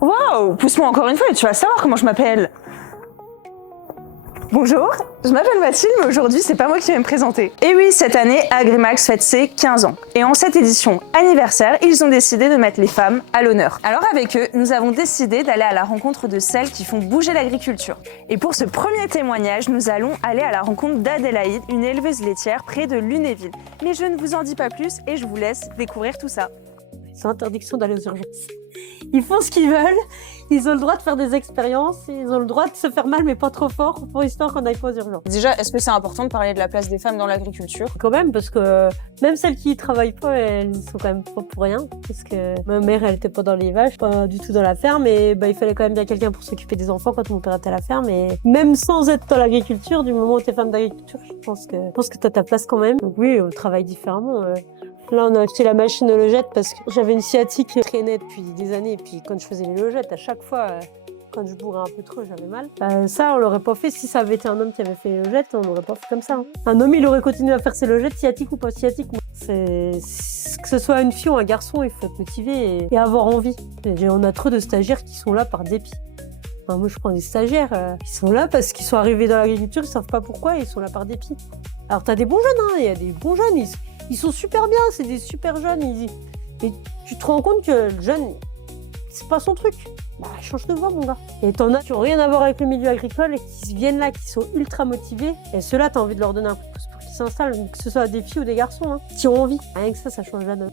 Waouh, pousse-moi encore une fois et tu vas savoir comment je m'appelle. Bonjour, je m'appelle Mathilde, mais aujourd'hui, c'est pas moi qui vais me présenter. Et oui, cette année, Agrimax fête ses 15 ans. Et en cette édition anniversaire, ils ont décidé de mettre les femmes à l'honneur. Alors avec eux, nous avons décidé d'aller à la rencontre de celles qui font bouger l'agriculture. Et pour ce premier témoignage, nous allons aller à la rencontre d'Adélaïde, une éleveuse laitière près de Lunéville. Mais je ne vous en dis pas plus et je vous laisse découvrir tout ça. Ils ont interdiction d'aller aux urgences. Ils font ce qu'ils veulent, ils ont le droit de faire des expériences, ils ont le droit de se faire mal, mais pas trop fort, pour histoire qu'on n'aille pas aux urgences. Déjà, est-ce que c'est important de parler de la place des femmes dans l'agriculture? Quand même, parce que même celles qui travaillent pas, elles sont quand même pas pour rien. Parce que ma mère, elle était pas dans l'élevage, pas du tout dans la ferme, et il fallait quand même bien quelqu'un pour s'occuper des enfants quand mon père était à la ferme. Et même sans être dans l'agriculture, du moment où t'es femme d'agriculture, je pense que t'as ta place quand même. Donc oui, on travaille différemment. Là, on a acheté la machine de logette parce que j'avais une sciatique qui traînait depuis des années. Et puis, quand je faisais les logettes, à chaque fois, quand je bourrais un peu trop, j'avais mal. Ça, on l'aurait pas fait. Si ça avait été un homme qui avait fait les logettes, on l'aurait pas fait comme ça. Hein. Un homme, il aurait continué à faire ses logettes, sciatique ou pas sciatique. Que ce soit une fille ou un garçon, il faut être motivé et avoir envie. On a trop de stagiaires qui sont là par dépit. Enfin, moi, je prends des stagiaires qui sont là parce qu'ils sont arrivés dans l'agriculture, ils savent pas pourquoi, ils sont là par dépit. Alors, t'as des bons jeunes, hein. Il y a des bons jeunes, ils sont super bien, c'est des super jeunes. Et tu te rends compte que le jeune, c'est pas son truc. Bah, change de voie, mon gars. Et t'en as qui ont rien à voir avec le milieu agricole et qui viennent là, qui sont ultra motivés. Et ceux-là, t'as envie de leur donner un coup de pouce pour qu'ils s'installent, que ce soit des filles ou des garçons, hein, qui ont envie. Rien que ça change la donne.